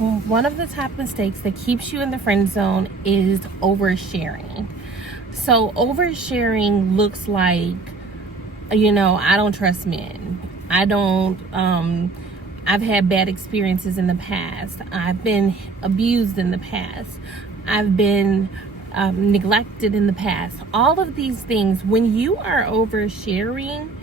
one of the top mistakes that keeps you in the friend zone is oversharing. So oversharing looks like, I don't trust men. I've had bad experiences in the past. I've been abused in the past. I've been neglected in the past. All of these things, when you are oversharing,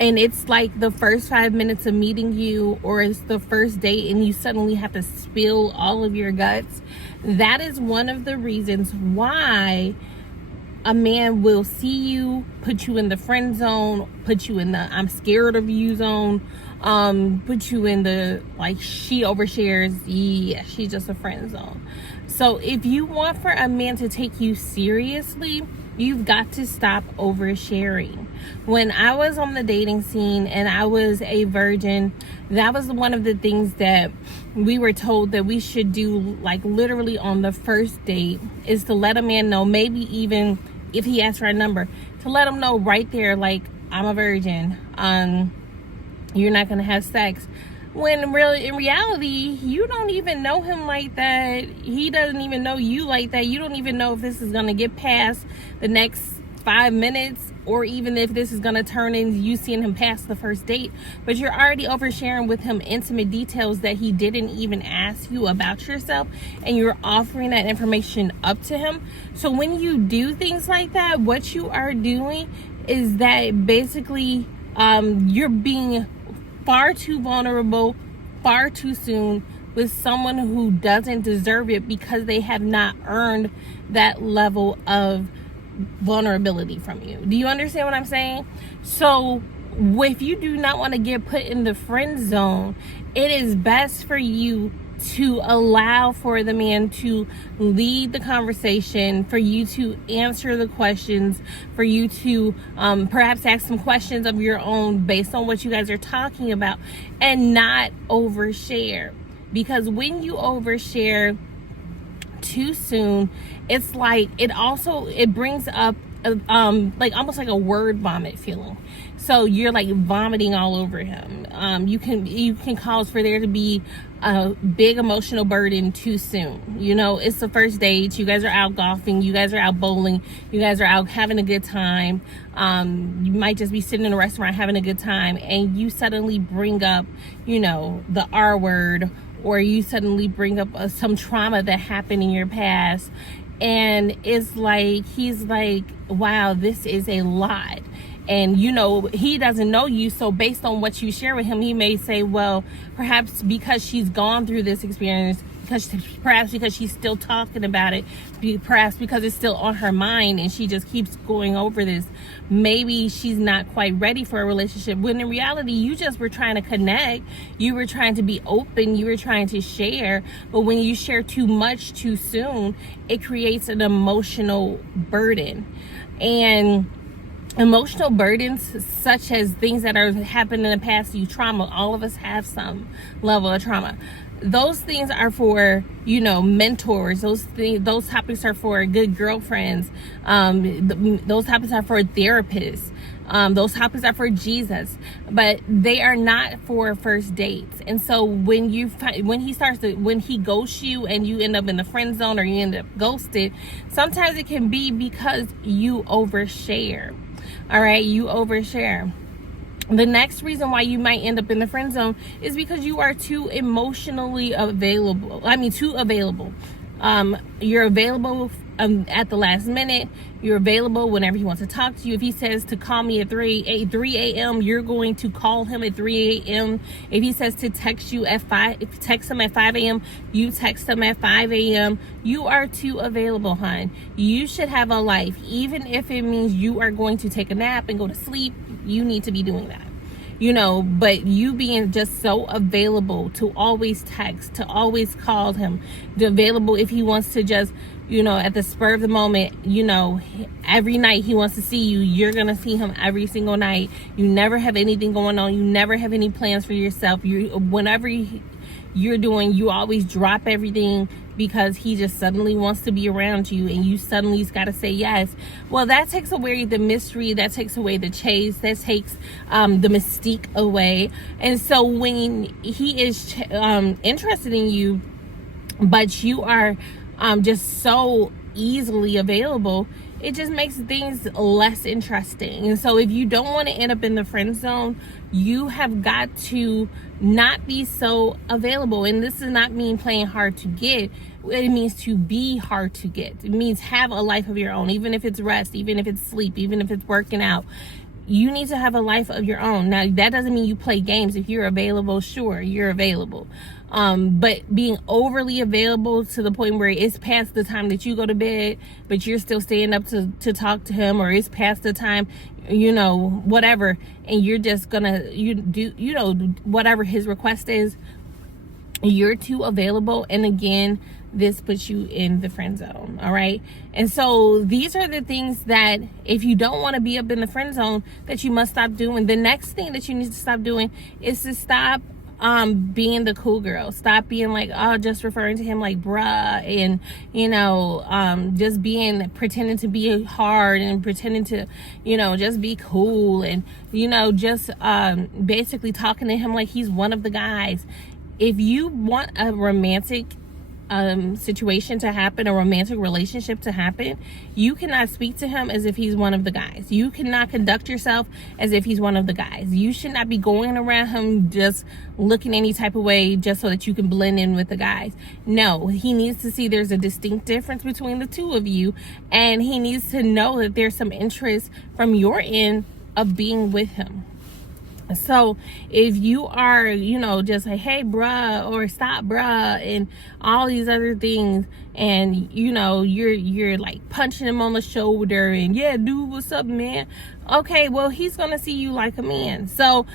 and it's like the first 5 minutes of meeting you, or it's the first date and you suddenly have to spill all of your guts, that is one of the reasons why a man will see you, put you in the friend zone, put you in the I'm scared of you zone, put you in the like she overshares, yeah, she's just a friend zone. So if you want for a man to take you seriously, you've got to stop oversharing. When I was on the dating scene and I was a virgin, that was one of the things that we were told that we should do, like literally on the first date, is to let a man know, maybe even if he asks for a number, to let him know right there, like, I'm a virgin, you're not gonna have sex. When really, in reality, you don't even know him like that. He doesn't even know you like that. You don't even know if this is gonna get past the next 5 minutes, or even if this is gonna turn into you seeing him past the first date. But you're already oversharing with him intimate details that he didn't even ask you about yourself, and you're offering that information up to him. So when you do things like that, what you are doing is that basically you're being far too vulnerable, far too soon, with someone who doesn't deserve it, because they have not earned that level of vulnerability from you. Do you understand what I'm saying? So if you do not want to get put in the friend zone, it is best for you to allow for the man to lead the conversation, for you to answer the questions, for you to perhaps ask some questions of your own based on what you guys are talking about, and not overshare. Because when you overshare too soon, it's like it brings up like almost like a word vomit feeling. So you're like vomiting all over him. You can cause for there to be a big emotional burden too soon. It's the first date. You guys are out golfing. You guys are out bowling. You guys are out having a good time. You might just be sitting in a restaurant having a good time, and you suddenly bring up, the R word, or you suddenly bring up some trauma that happened in your past. And it's like, he's like, wow, this is a lot. And he doesn't know you, so based on what you share with him, he may say, well, perhaps because she's gone through this experience, perhaps because she's still talking about it, perhaps because it's still on her mind and she just keeps going over this, maybe she's not quite ready for a relationship. When in reality, you just were trying to connect, you were trying to be open, you were trying to share. But when you share too much too soon, it creates an emotional burden. And emotional burdens, such as things that are happening in the past, trauma, all of us have some level of trauma. Those things are for, mentors. Those topics are for good girlfriends. Those topics are for therapists. Those topics are for Jesus, but they are not for first dates. And so when he ghosts you and you end up in the friend zone, or you end up ghosted, sometimes it can be because you overshare. All right, you overshare. The next reason why you might end up in the friend zone is because you are too emotionally available. Too available. You're available at the last minute. You're available whenever he wants to talk to you. If he says to call me at 3 a.m., you're going to call him at 3 a.m. If he says to text you at 5, text him at 5 a.m., you text him at 5 a.m. You are too available, hon. You should have a life. Even if it means you are going to take a nap and go to sleep, you need to be doing that. But you being just so available to always text, to always call him, available if he wants to just, at the spur of the moment, every night he wants to see you, you're going to see him every single night. You never have anything going on. You never have any plans for yourself. Whenever you're doing, you always drop everything because he just suddenly wants to be around you, and you suddenly got to say yes. Well, that takes away the mystery, that takes away the chase, that takes the mystique away. And so when he is interested in you, but you are just so easily available, it just makes things less interesting. And so if you don't want to end up in the friend zone, you have got to not be so available. And this does not mean playing hard to get. It means to be hard to get. It means have a life of your own, even if it's rest, even if it's sleep, even if it's working out. You need to have a life of your own. Now, that doesn't mean you play games. If you're available, sure, you're available. But being overly available to the point where it's past the time that you go to bed, but you're still staying up to talk to him, or it's past the time, whatever, and you're just gonna, whatever his request is, you're too available. And again, this puts you in the friend zone. All right. And so these are the things that if you don't want to be up in the friend zone, that you must stop doing. The next thing that you need to stop doing is to stop being the cool girl. Stop being like, just referring to him like bruh, and just pretending to be hard and pretending to just be cool, and just basically talking to him like he's one of the guys. If you want a romantic situation to happen, a romantic relationship to happen, you cannot speak to him as if he's one of the guys. You cannot conduct yourself as if he's one of the guys. You should not be going around him just looking any type of way just so that you can blend in with the guys. No, he needs to see there's a distinct difference between the two of you, and he needs to know that there's some interest from your end of being with him. So if you are, just like, hey, bruh, or stop, bruh, and all these other things, and, you're like punching him on the shoulder and, yeah, dude, what's up, man? Okay, well, he's going to see you like a man. So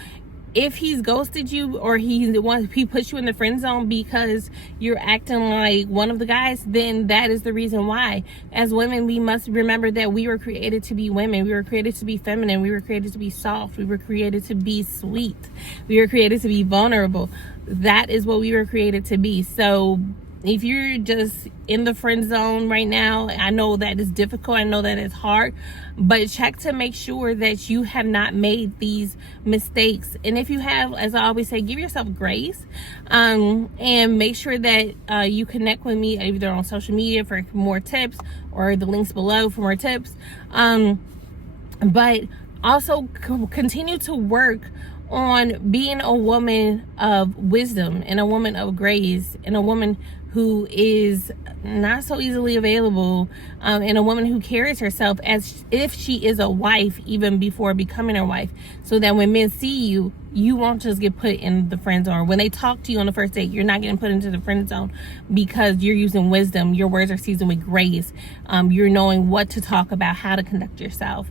if he's ghosted you, or he puts you in the friend zone because you're acting like one of the guys, then that is the reason why. As women, we must remember that we were created to be women. We were created to be feminine. We were created to be soft. We were created to be sweet. We were created to be vulnerable. That is what we were created to be. So if you're just in the friend zone right now, I know that is difficult. I know that it's hard, but check to make sure that you have not made these mistakes. And if you have, as I always say, give yourself grace, and make sure that you connect with me either on social media for more tips, or the links below for more tips. But also continue to work on being a woman of wisdom, and a woman of grace, and a woman who is not so easily available, and a woman who carries herself as if she is a wife even before becoming a wife, so that when men see you, you won't just get put in the friend zone. When they talk to you on the first date, you're not getting put into the friend zone, because you're using wisdom. Your words are seasoned with grace. You're knowing what to talk about, how to conduct yourself.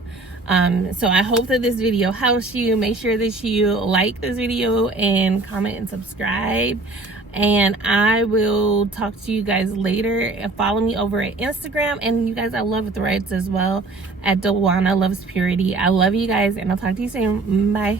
So I hope that this video helps you. Make sure that you like this video and comment and subscribe. And I will talk to you guys later. Follow me over at Instagram. And you guys, I love Threads as well, at Dewana Loves Purity. I love you guys, and I'll talk to you soon. Bye.